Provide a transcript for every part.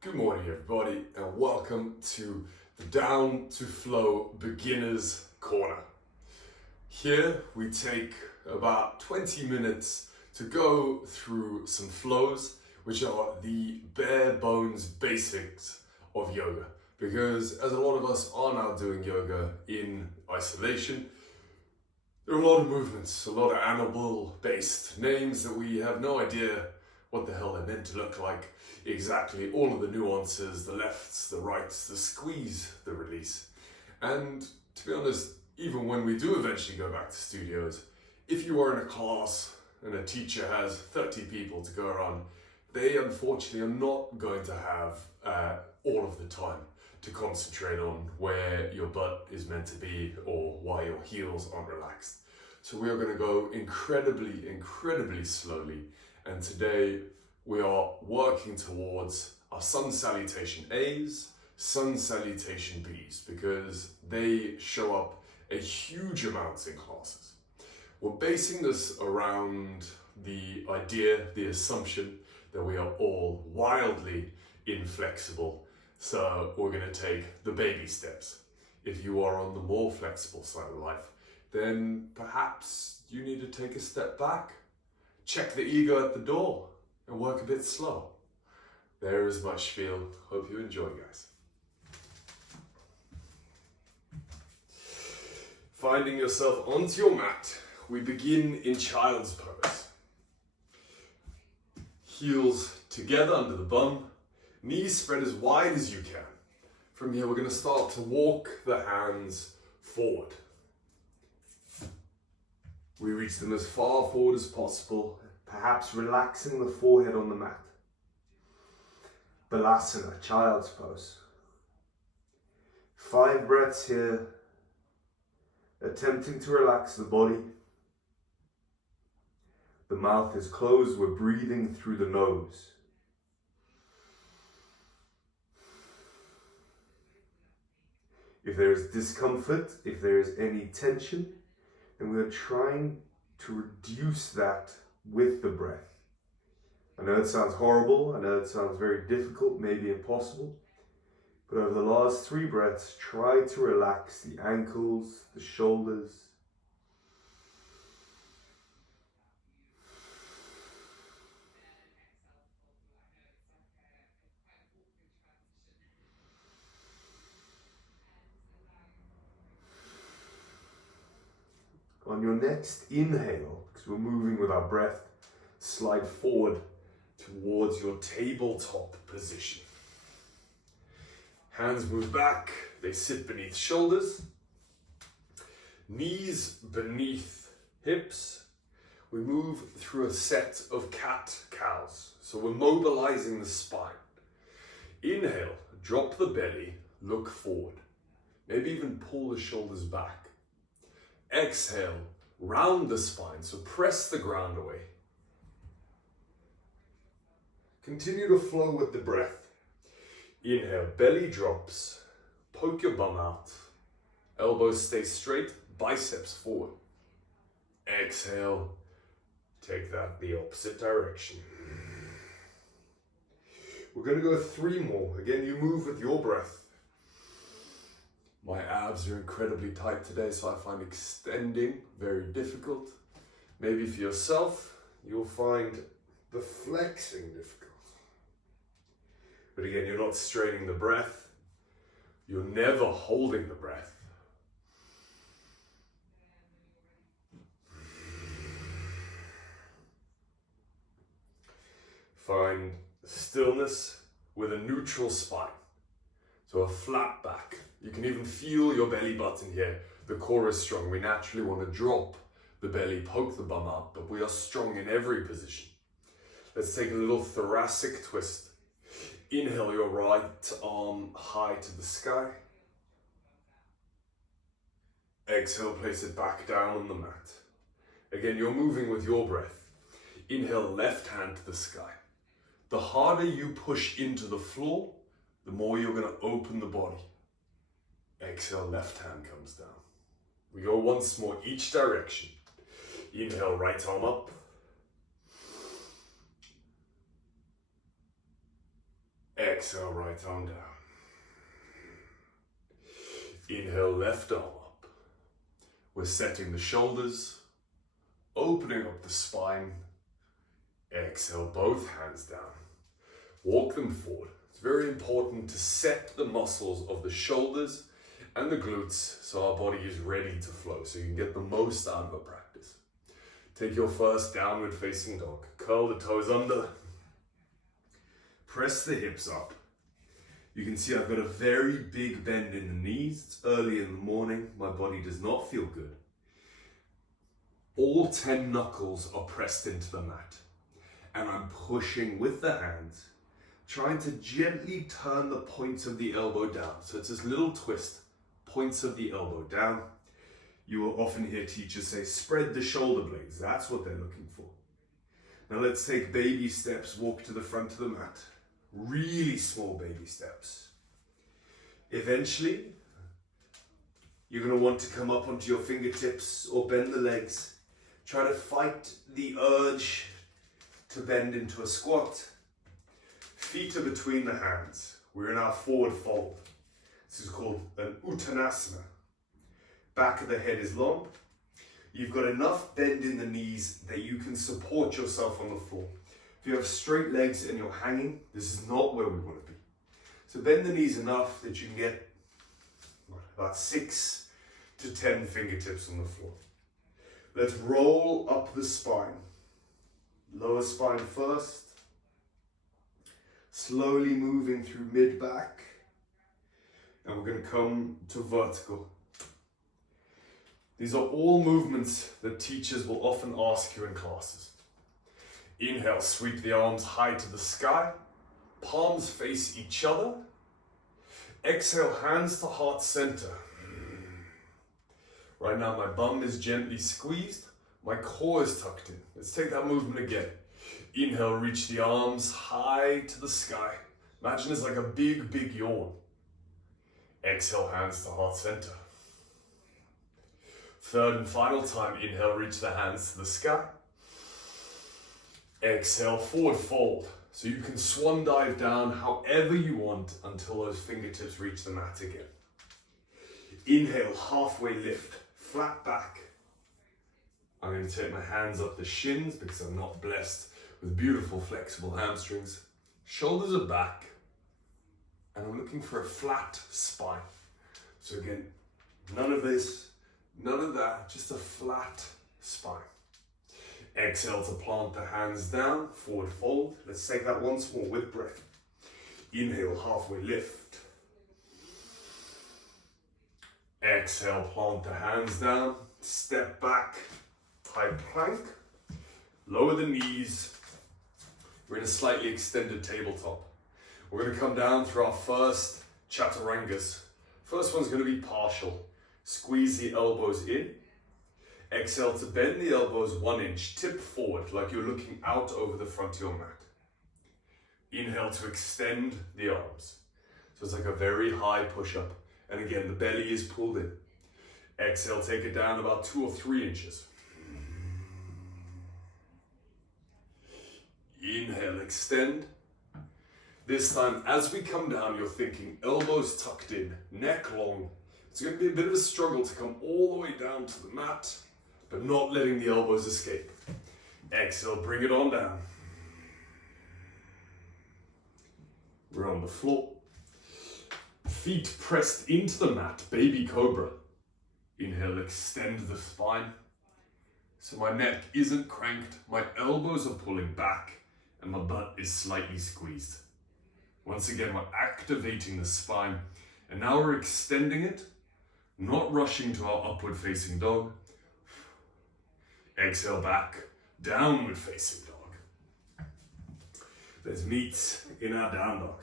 Good morning, everybody, and welcome to the Down to Flow Beginners Corner. Here we take about 20 minutes to go through some flows, which are the bare bones basics of yoga. Because as a lot of us are now doing yoga in isolation, there are a lot of movements, a lot of animal-based names that we have no idea what the hell they're meant to look like. Exactly all of the nuances, the lefts, the rights, the squeeze, the release. And to be honest, even when we do eventually go back to studios, if you are in a class and a teacher has 30 people to go around, they unfortunately are not going to have all of the time to concentrate on where your butt is meant to be or why your heels aren't relaxed. So we are going to go incredibly slowly, and today we are working towards our sun salutation A's, sun salutation B's, because they show up a huge amount in classes. We're basing this around the idea, the assumption that we are all wildly inflexible. So we're going to take the baby steps. If you are on the more flexible side of life, then perhaps you need to take a step back, check the ego at the door, and work a bit slow. There is much feel. Hope you enjoy, guys. Finding yourself onto your mat, we begin in child's pose. Heels together under the bum, knees spread as wide as you can. From here, we're going to start to walk the hands forward. We reach them as far forward as possible, perhaps relaxing the forehead on the mat. Balasana, child's pose. 5 breaths here, attempting to relax the body. The mouth is closed, we're breathing through the nose. If there is discomfort, if there is any tension, then we are trying to reduce that with the breath. I know it sounds horrible, I know it sounds very difficult, maybe impossible, but over the last 3 breaths, try to relax the ankles, the shoulders. On your next inhale, because we're moving with our breath, slide forward towards your tabletop position. Hands move back, they sit beneath shoulders. Knees beneath hips. We move through a set of cat-cows. So we're mobilizing the spine. Inhale, drop the belly, look forward. Maybe even pull the shoulders back. Exhale, round the spine, so press the ground away. Continue to flow with the breath. Inhale, belly drops, poke your bum out. Elbows stay straight, biceps forward. Exhale, take that the opposite direction. We're going to go 3 more. Again, you move with your breath. My abs are incredibly tight today, so I find extending very difficult. Maybe for yourself, you'll find the flexing difficult. But again, you're not straining the breath. You're never holding the breath. Find stillness with a neutral spine. So a flat back. You can even feel your belly button here. The core is strong. We naturally want to drop the belly, poke the bum out, but we are strong in every position. Let's take a little thoracic twist. Inhale your right arm high to the sky. Exhale, place it back down on the mat. Again, you're moving with your breath. Inhale, left hand to the sky. The harder you push into the floor, the more you're going to open the body. Exhale, left hand comes down. We go once more, each direction. Inhale, right arm up. Exhale, right arm down. Inhale, left arm up. We're setting the shoulders, opening up the spine. Exhale, both hands down. Walk them forward. It's very important to set the muscles of the shoulders and the glutes so our body is ready to flow, so you can get the most out of a practice. Take your first downward facing dog. Curl the toes under. Press the hips up. You can see I've got a very big bend in the knees. It's early in the morning. My body does not feel good. All 10 knuckles are pressed into the mat. And I'm pushing with the hands, trying to gently turn the points of the elbow down. So it's this little twist, points of the elbow down. You will often hear teachers say, spread the shoulder blades. That's what they're looking for. Now let's take baby steps, walk to the front of the mat. Really small baby steps. Eventually, you're going to want to come up onto your fingertips or bend the legs. Try to fight the urge to bend into a squat. Feet are between the hands. We're in our forward fold. This is called an uttanasana. Back of the head is long. You've got enough bend in the knees that you can support yourself on the floor. If you have straight legs and you're hanging, this is not where we want to be. So bend the knees enough that you can get about 6 to 10 fingertips on the floor. Let's roll up the spine. Lower spine first. Slowly moving through mid-back. And we're going to come to vertical. These are all movements that teachers will often ask you in classes. Inhale, sweep the arms high to the sky. Palms face each other. Exhale, hands to heart center. Right now, my bum is gently squeezed. My core is tucked in. Let's take that movement again. Inhale, reach the arms high to the sky. Imagine it's like a big, big yawn. Exhale, hands to heart center. Third and final time, inhale, reach the hands to the sky. Exhale, forward fold. So you can swan dive down however you want until those fingertips reach the mat again. Inhale, halfway lift, flat back. I'm going to take my hands up the shins because I'm not blessed with beautiful flexible hamstrings. Shoulders are back. And I'm looking for a flat spine. So again, none of this, none of that, just a flat spine. Exhale to plant the hands down, forward fold. Let's take that once more with breath. Inhale, halfway lift. Exhale, plant the hands down, step back, high plank, lower the knees. We're in a slightly extended tabletop. We're going to come down through our first chaturangas. First one's going to be partial. Squeeze the elbows in. Exhale to bend the elbows 1 inch, tip forward like you're looking out over the front of your mat. Inhale to extend the arms. So it's like a very high push-up. And again, the belly is pulled in. Exhale, take it down about 2 or 3 inches. Inhale, extend. This time, as we come down, you're thinking elbows tucked in, neck long. It's going to be a bit of a struggle to come all the way down to the mat, but not letting the elbows escape. Exhale, bring it on down. We're on the floor. Feet pressed into the mat, baby cobra. Inhale, extend the spine. So my neck isn't cranked, my elbows are pulling back, and my butt is slightly squeezed. Once again, we're activating the spine, and now we're extending it, not rushing to our upward facing dog. Exhale back, downward facing dog. Let's meet in our down dog.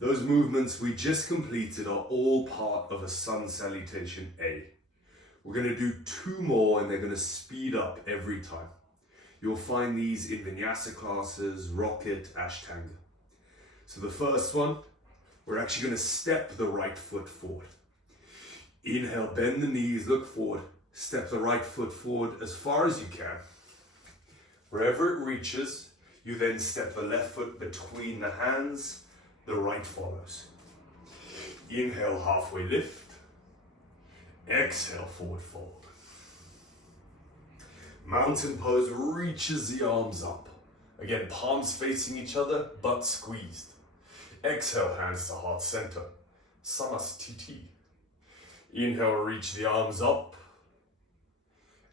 Those movements we just completed are all part of a sun salutation A. We're going to do 2 more and they're going to speed up every time. You'll find these in vinyasa classes, rocket, ashtanga. So the first one, we're actually going to step the right foot forward. Inhale, bend the knees, look forward. Step the right foot forward as far as you can. Wherever it reaches, You then step the left foot between the hands, the right follows. Inhale, halfway lift. Exhale, forward fold. Mountain pose reaches the arms up. Again, palms facing each other, butt squeezed. Exhale, hands to heart center. Samasthiti. Inhale, reach the arms up.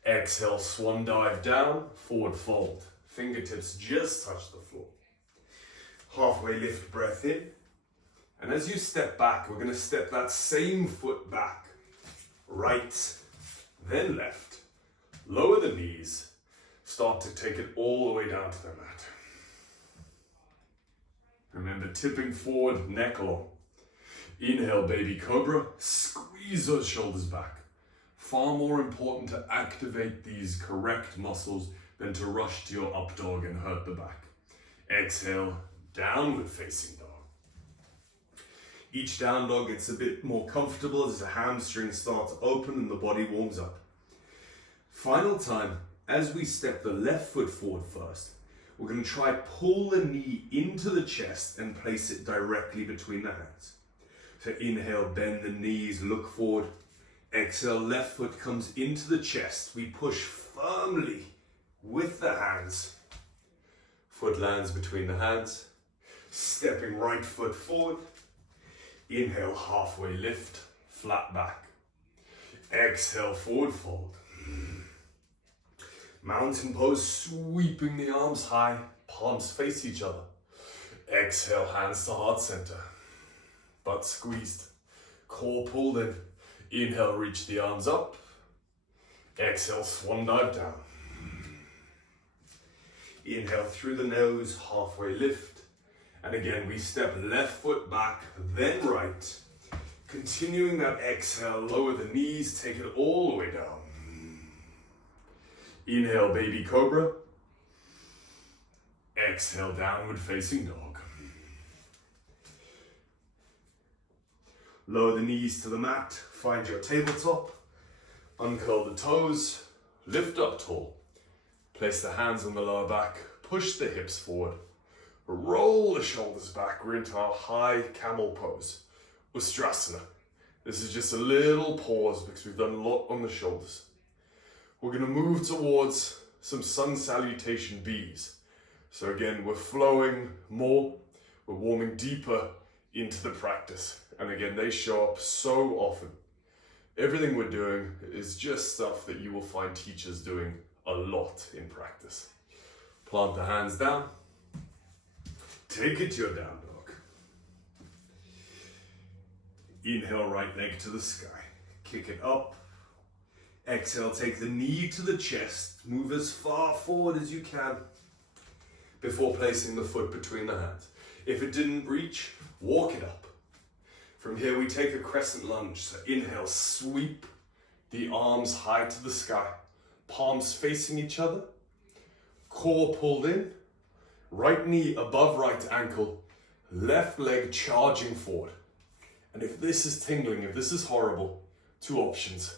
Exhale, swan dive down, forward fold. Fingertips just touch the floor. Halfway lift, breath in. And as you step back, we're going to step that same foot back. Right, then left. Lower the knees. Start to take it all the way down to the mat. Remember, tipping forward, neck long. Inhale, baby cobra. Squeeze those shoulders back. Far more important to activate these correct muscles than to rush to your up dog and hurt the back. Exhale, downward facing dog. Each down dog gets a bit more comfortable as the hamstrings start to open and the body warms up. Final time, as we step the left foot forward first, we're going to try pull the knee into the chest and place it directly between the hands. So inhale, bend the knees, look forward. Exhale, left foot comes into the chest. We push firmly with the hands. Foot lands between the hands. Stepping right foot forward. Inhale, halfway lift, flat back. Exhale, forward fold. Mountain pose, sweeping the arms high, palms face each other. Exhale, hands to heart center. Butt squeezed, core pulled in. Inhale, reach the arms up. Exhale, swan dive down. Inhale through the nose, halfway lift. And again, we step left foot back, then right. Continuing that exhale, lower the knees, take it all the way down. Inhale, baby cobra. Exhale, downward facing dog. Lower the knees to the mat, find your tabletop. Uncurl the toes, lift up tall. Place the hands on the lower back, push the hips forward. Roll the shoulders back. We're into our high camel pose, Ustrasana. This is just a little pause because we've done a lot on the shoulders. We're going to move towards some sun salutation bees. So again, we're flowing more, we're warming deeper into the practice. And again, they show up so often. Everything we're doing is just stuff that you will find teachers doing a lot in practice. Plant the hands down. Take it to your down dog. Inhale, right leg to the sky. Kick it up. Exhale, take the knee to the chest. Move as far forward as you can before placing the foot between the hands. If it didn't reach, walk it up. From here, we take a crescent lunge. So inhale, sweep the arms high to the sky. Palms facing each other. Core pulled in. Right knee above right ankle, left leg charging forward. And if this is tingling, if this is horrible, two options.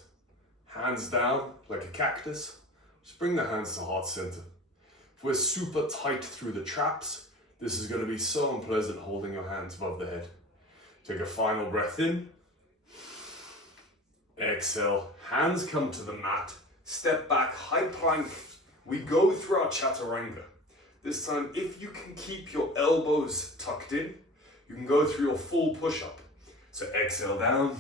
Hands down like a cactus, just bring the hands to heart center. If we're super tight through the traps, this is going to be so unpleasant holding your hands above the head. Take a final breath in. Exhale, hands come to the mat, step back, high plank. We go through our chaturanga. This time, if you can keep your elbows tucked in, you can go through your full push-up. So exhale down.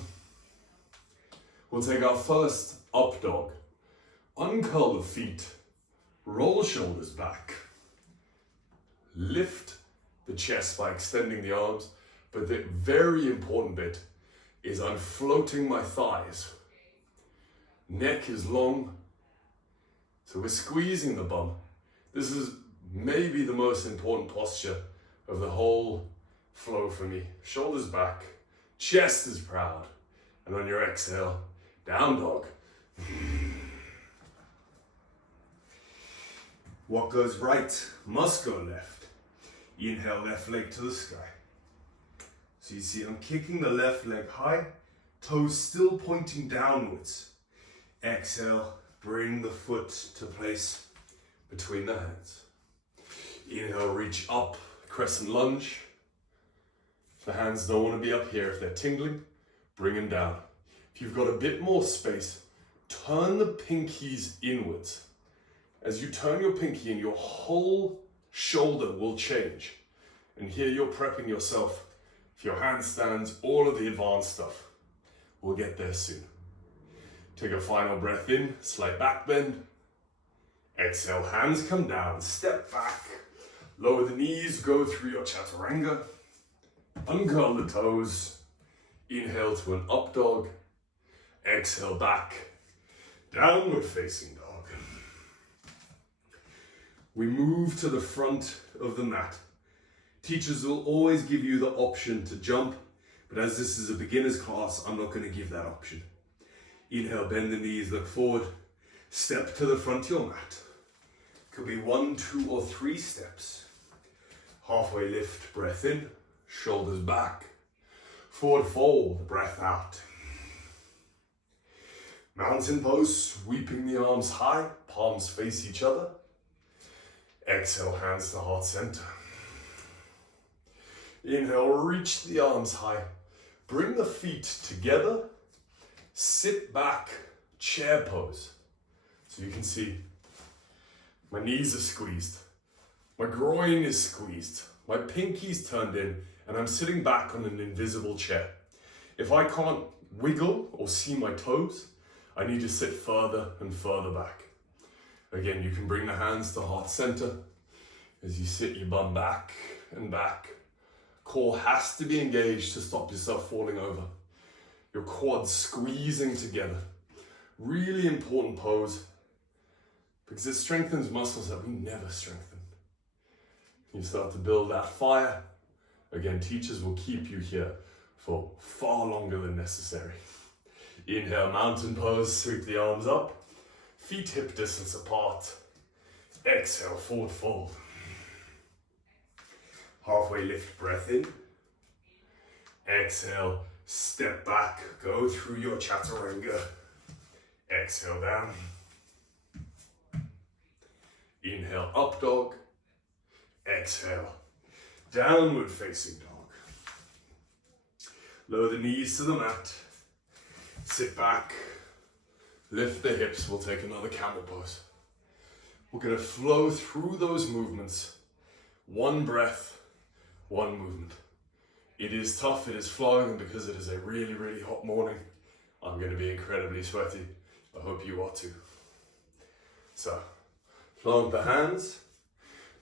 We'll take our first up dog. Uncurl the feet. Roll shoulders back. Lift the chest by extending the arms. But the very important bit is I'm floating my thighs. Neck is long. So we're squeezing the bum. This is maybe the most important posture of the whole flow for me. Shoulders back, chest is proud, and on your exhale, down dog. What goes right must go left. Inhale, left leg to the sky. So you see I'm kicking the left leg high, toes still pointing downwards. Exhale, bring the foot to place between the hands. Inhale, reach up, crescent lunge. If the hands don't want to be up here, if they're tingling, bring them down. If you've got a bit more space, turn the pinkies inwards. As you turn your pinky in, your whole shoulder will change. And here you're prepping yourself for your handstands, all of the advanced stuff. We'll get there soon. Take a final breath in, slight back bend. Exhale, hands come down, step back. Lower the knees, go through your chaturanga. Uncurl the toes. Inhale to an up dog. Exhale back. Downward facing dog. We move to the front of the mat. Teachers will always give you the option to jump, but as this is a beginner's class, I'm not going to give that option. Inhale, bend the knees, look forward. Step to the front of your mat. Could be 1, 2, or 3 steps. Halfway lift, breath in, shoulders back. Forward fold, breath out. Mountain pose, sweeping the arms high, palms face each other. Exhale, hands to heart center. Inhale, reach the arms high. Bring the feet together. Sit back, chair pose. So you can see my knees are squeezed. My groin is squeezed. My pinky's turned in, and I'm sitting back on an invisible chair. If I can't wiggle or see my toes, I need to sit further and further back. Again, you can bring the hands to heart center as you sit your bum back and back. Core has to be engaged to stop yourself falling over. Your quads squeezing together. Really important pose because it strengthens muscles that we never strengthen. You start to build that fire. Again, teachers will keep you here for far longer than necessary. Inhale, mountain pose, sweep the arms up. Feet hip distance apart. Exhale, forward fold. Halfway lift, breath in. Exhale, step back, go through your chaturanga. Exhale down. Inhale, up dog. Exhale, downward facing dog. Lower the knees to the mat. Sit back. Lift the hips, we'll take another camel pose. We're gonna flow through those movements. One breath, one movement. It is tough, it is flowing, and because it is a really, really hot morning, I'm gonna be incredibly sweaty. I hope you are too. So, flow with the hands.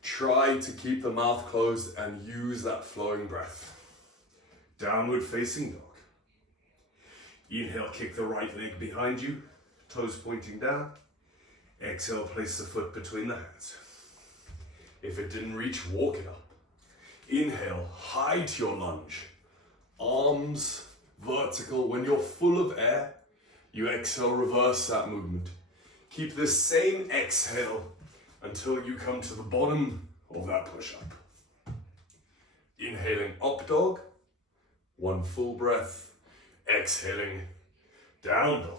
Try to keep the mouth closed and use that flowing breath. Downward facing dog. Inhale, kick the right leg behind you. Toes pointing down. Exhale, place the foot between the hands. If it didn't reach, walk it up. Inhale, high to your lunge. Arms vertical. When you're full of air, you exhale, reverse that movement. Keep this same exhale until you come to the bottom of that push-up. Inhaling up dog. One full breath. Exhaling down dog.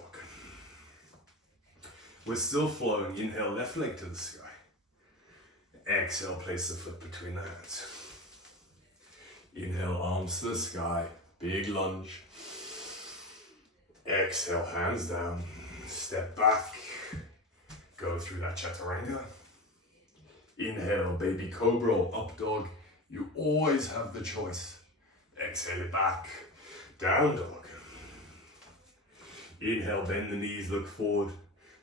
We're still flowing. Inhale, left leg to the sky. Exhale, place the foot between the hands. Inhale, arms to the sky. Big lunge. Exhale, hands down. Step back. Go through that chaturanga. Inhale, baby cobra or up dog. You always have the choice. Exhale it back. Down dog. Inhale, bend the knees, look forward.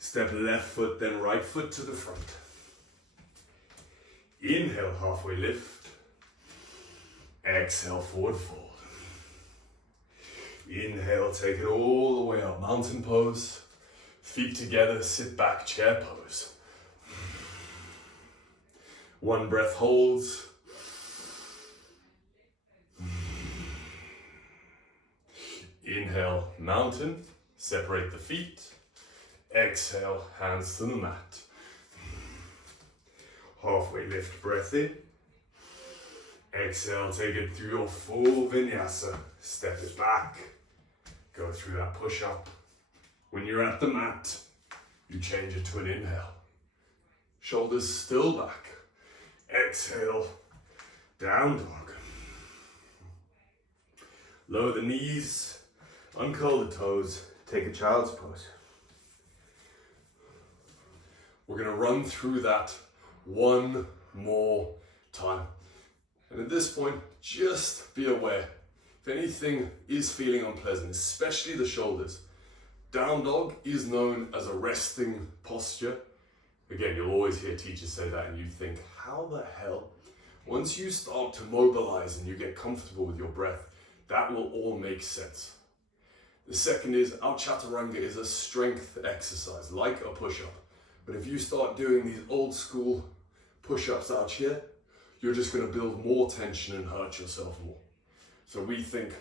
Step left foot, then right foot to the front. Inhale, halfway lift. Exhale, forward fold. Inhale, take it all the way up. Mountain pose. Feet together, sit back, chair pose. One breath holds. Inhale, mountain. Separate the feet. Exhale, hands to the mat. Halfway lift, breath in. Exhale, take it through your full vinyasa. Step it back. Go through that push-up. When you're at the mat, you change it to an inhale. Shoulders still back. Exhale, down dog. Lower the knees, uncurl the toes, take a child's pose. We're gonna run through that one more time. And at this point, just be aware, if anything is feeling unpleasant, especially the shoulders, down dog is known as a resting posture. Again, you'll always hear teachers say that and you think, how the hell? Once you start to mobilize and you get comfortable with your breath, that will all make sense. The second is, our chaturanga is a strength exercise, like a push-up. But if you start doing these old school push-ups out here, you're just gonna build more tension and hurt yourself more. So we think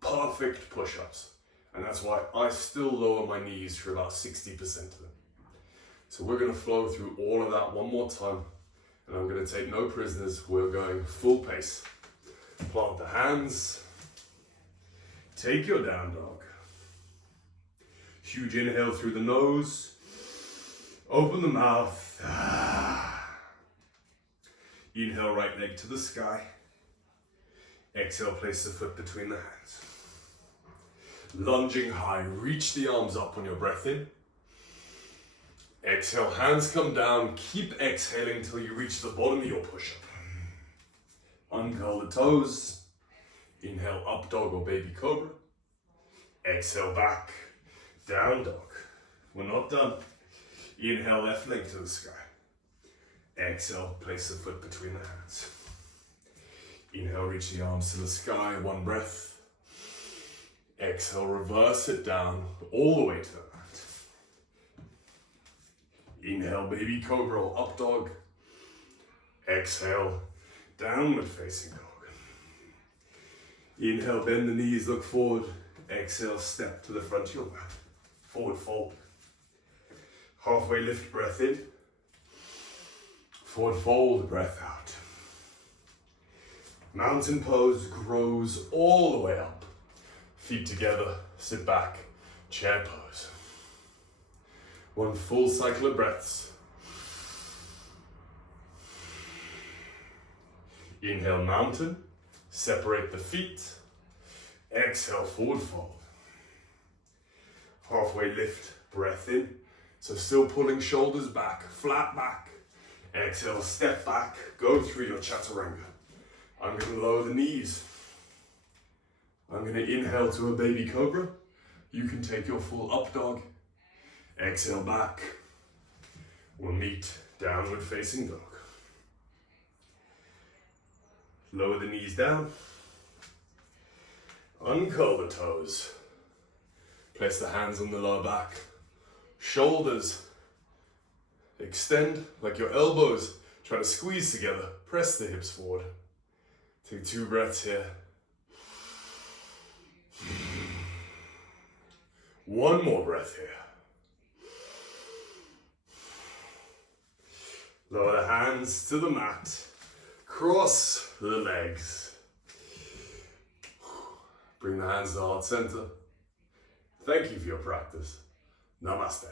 perfect push-ups. And that's why I still lower my knees for about 60% of them. So we're gonna flow through all of that one more time. And I'm gonna take no prisoners. We're going full pace. Plant the hands. Take your down dog. Huge inhale through the nose. Open the mouth. Inhale, right leg to the sky. Exhale, place the foot between the hands. Lunging high, reach the arms up on your breath in. Exhale, hands come down. Keep exhaling until you reach the bottom of your push-up. Uncurl the toes. Inhale, up dog or baby cobra. Exhale, back, down dog. We're not done. Inhale, left leg to the sky. Exhale, place the foot between the hands. Inhale, reach the arms to the sky, one breath. Exhale, reverse it down, all the way to the mat. Inhale, baby cobra or up dog. Exhale, downward facing dog. Inhale, bend the knees, look forward. Exhale, step to the front of your mat. Forward fold. Halfway lift, breath in. Forward fold, breath out. Mountain pose grows all the way up. Feet together, sit back, chair pose. One full cycle of breaths. Inhale, mountain. Separate the feet. Exhale, forward fold. Halfway lift, breath in. So still pulling shoulders back, flat back. Exhale, step back, go through your chaturanga. I'm going to lower the knees. I'm going to inhale to a baby cobra. You can take your full up dog. Exhale back. We'll meet downward facing dog. Lower the knees down. Uncurl the toes. Place the hands on the lower back. Shoulders extend like your elbows. Try to squeeze together. Press the hips forward. Take 2 breaths here. One more breath here. Lower the hands to the mat. Cross the legs. Bring the hands to heart center. Thank you for your practice. Namaste.